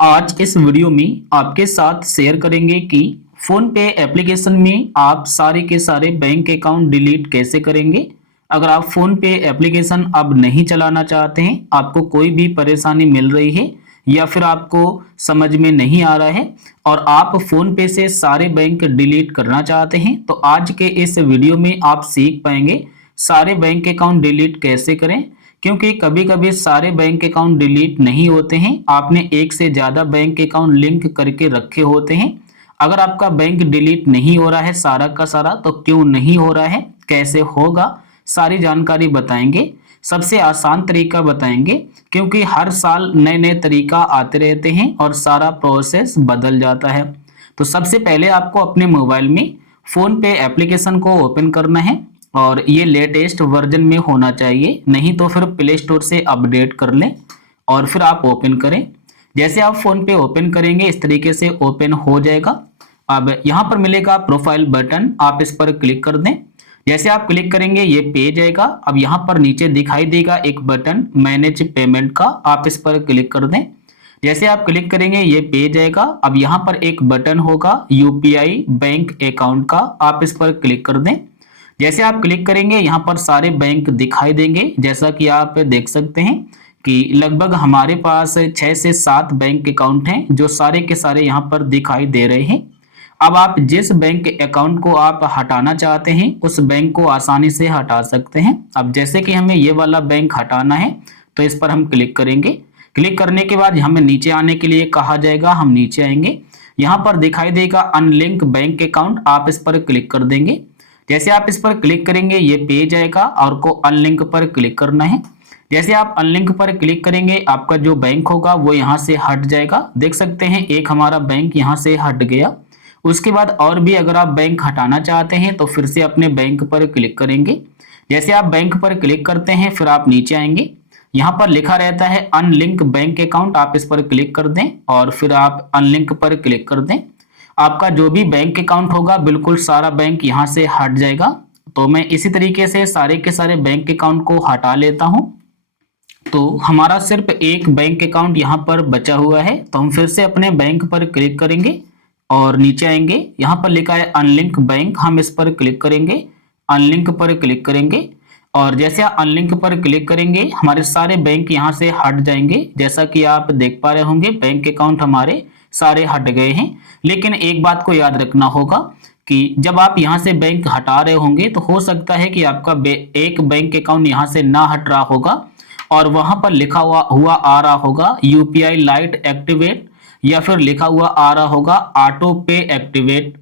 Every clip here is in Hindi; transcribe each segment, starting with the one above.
आज इस वीडियो में आपके साथ शेयर करेंगे कि फोन पे एप्लीकेशन में आप सारे के सारे बैंक अकाउंट डिलीट कैसे करेंगे। अगर आप फोन पे एप्लीकेशन अब नहीं चलाना चाहते हैं, आपको कोई भी परेशानी मिल रही है या फिर आपको समझ में नहीं आ रहा है और आप फोन पे से सारे बैंक डिलीट करना चाहते हैं, तो आज के इस वीडियो में आप सीख पाएंगे सारे बैंक अकाउंट डिलीट कैसे करें। क्योंकि कभी कभी सारे बैंक अकाउंट डिलीट नहीं होते हैं, आपने एक से ज़्यादा बैंक अकाउंट लिंक करके रखे होते हैं। अगर आपका बैंक डिलीट नहीं हो रहा है सारा का सारा, तो क्यों नहीं हो रहा है, कैसे होगा, सारी जानकारी बताएंगे। सबसे आसान तरीका बताएंगे क्योंकि हर साल नए नए तरीका आते रहते हैं और सारा प्रोसेस बदल जाता है। तो सबसे पहले आपको अपने मोबाइल में फ़ोन पे एप्लीकेशन को ओपन करना है और ये लेटेस्ट वर्जन में होना चाहिए, नहीं तो फिर प्ले स्टोर से अपडेट कर लें और फिर आप ओपन करें। जैसे आप फ़ोन पे ओपन करेंगे इस तरीके से ओपन हो जाएगा। अब यहाँ पर मिलेगा प्रोफाइल बटन, आप इस पर क्लिक कर दें। जैसे आप क्लिक करेंगे ये पेज आएगा। अब यहाँ पर नीचे दिखाई देगा एक बटन मैनेज पेमेंट का, आप इस पर क्लिक कर दें। जैसे आप क्लिक करेंगे ये पेज आएगा। अब यहाँ पर एक बटन होगा यूपीआई बैंक अकाउंट का, आप इस पर क्लिक कर दें। जैसे आप क्लिक करेंगे यहाँ पर सारे बैंक दिखाई देंगे। जैसा कि आप देख सकते हैं कि लगभग हमारे पास 6 से 7 बैंक अकाउंट हैं जो सारे के सारे यहाँ पर दिखाई दे रहे हैं। अब आप जिस बैंक अकाउंट को आप हटाना चाहते हैं उस बैंक को आसानी से हटा सकते हैं। अब जैसे कि हमें ये वाला बैंक हटाना है तो इस पर हम क्लिक करेंगे। क्लिक करने के बाद हमें नीचे आने के लिए कहा जाएगा, हम नीचे आएंगे। यहाँ पर दिखाई देगा अनलिंक बैंक अकाउंट, आप इस पर क्लिक कर देंगे। जैसे आप इस पर क्लिक करेंगे ये पेज आएगा और को अनलिंक पर क्लिक करना है। जैसे आप अनलिंक पर क्लिक करेंगे आपका जो बैंक होगा वो यहाँ से हट जाएगा। देख सकते हैं एक हमारा बैंक यहाँ से हट गया। उसके बाद और भी अगर आप बैंक हटाना चाहते हैं तो फिर से अपने बैंक पर क्लिक करेंगे। जैसे आप बैंक पर क्लिक करते हैं फिर आप नीचे आएंगे। यहाँ पर लिखा रहता है अनलिंक बैंक अकाउंट, आप इस पर क्लिक कर दें और फिर आप अनलिंक पर क्लिक कर दें। आपका जो भी बैंक अकाउंट होगा बिल्कुल सारा बैंक यहाँ से हट जाएगा। तो मैं इसी तरीके से सारे के सारे बैंक अकाउंट को हटा लेता हूँ। तो हमारा सिर्फ एक बैंक अकाउंट यहाँ पर बचा हुआ है। तो हम फिर से अपने बैंक पर क्लिक करेंगे और नीचे आएंगे। यहाँ पर लिखा है अनलिंक बैंक, हम इस पर क्लिक करेंगे, अनलिंक पर क्लिक करेंगे और जैसे आप अनलिंक पर क्लिक करेंगे हमारे सारे बैंक यहाँ से हट जाएंगे। जैसा कि आप देख पा रहे होंगे बैंक अकाउंट हमारे सारे हट गए हैं। लेकिन एक बात को याद रखना होगा कि जब आप यहाँ से बैंक हटा रहे होंगे तो हो सकता है कि आपका एक बैंक अकाउंट यहाँ से ना हट रहा होगा और वहां पर लिखा हुआ आ रहा होगा यूपीआई लाइट एक्टिवेट या फिर लिखा हुआ आ रहा होगा ऑटो पे एक्टिवेट।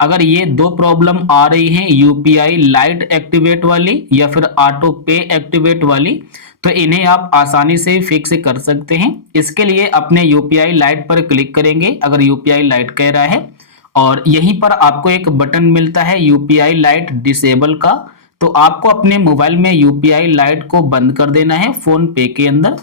अगर ये दो प्रॉब्लम आ रही हैं, यूपीआई लाइट एक्टिवेट वाली या फिर ऑटो पे एक्टिवेट वाली, तो इन्हें आप आसानी से फिक्स कर सकते हैं। इसके लिए अपने यूपीआई लाइट पर क्लिक करेंगे अगर यूपीआई लाइट कह रहा है और यहीं पर आपको एक बटन मिलता है यूपीआई लाइट डिसेबल का। तो आपको अपने मोबाइल में यूपीआई लाइट को बंद कर देना है फोन पे के अंदर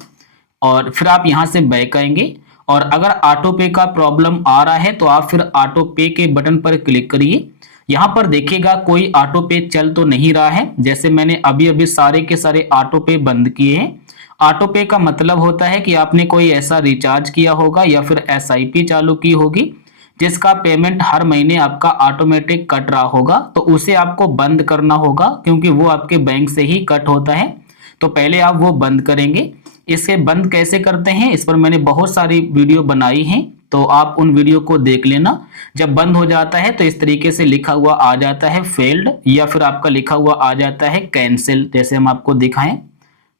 और फिर आप यहाँ से बैक आएंगे। और अगर ऑटो पे का प्रॉब्लम आ रहा है तो आप फिर ऑटो पे के बटन पर क्लिक करिए। यहाँ पर देखिएगा कोई ऑटो पे चल तो नहीं रहा है, जैसे मैंने अभी अभी सारे के सारे ऑटो पे बंद किए हैं। ऑटो पे का मतलब होता है कि आपने कोई ऐसा रिचार्ज किया होगा या फिर एसआईपी चालू की होगी जिसका पेमेंट हर महीने आपका ऑटोमेटिक कट रहा होगा, तो उसे आपको बंद करना होगा क्योंकि वो आपके बैंक से ही कट होता है। तो पहले आप वो बंद करेंगे। इसे बंद कैसे करते हैं इस पर मैंने बहुत सारी वीडियो बनाई हैं, तो आप उन वीडियो को देख लेना। जब बंद हो जाता है तो इस तरीके से लिखा हुआ आ जाता है फेल्ड या फिर आपका लिखा हुआ आ जाता है कैंसिल, जैसे हम आपको दिखाएं।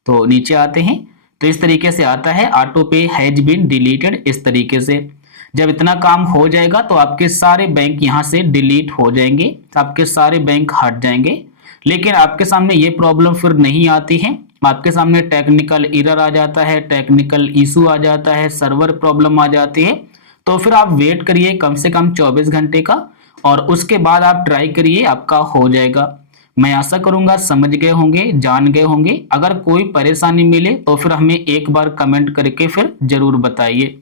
तो नीचे आते हैं तो इस तरीके से आता है ऑटो पे हैज बीन डिलीटेड। इस तरीके से जब इतना काम हो जाएगा तो आपके सारे बैंक यहाँ से डिलीट हो जाएंगे, आपके सारे बैंक हट जाएंगे। लेकिन आपके सामने ये प्रॉब्लम फिर नहीं आती है, आपके सामने टेक्निकल एरर आ जाता है, टेक्निकल इशू आ जाता है, सर्वर प्रॉब्लम आ जाती है। तो फिर आप वेट करिए कम से कम 24 घंटे का और उसके बाद आप ट्राई करिए, आपका हो जाएगा। मैं आशा करूंगा समझ गए होंगे, जान गए होंगे। अगर कोई परेशानी मिले तो फिर हमें एक बार कमेंट करके फिर जरूर बताइए।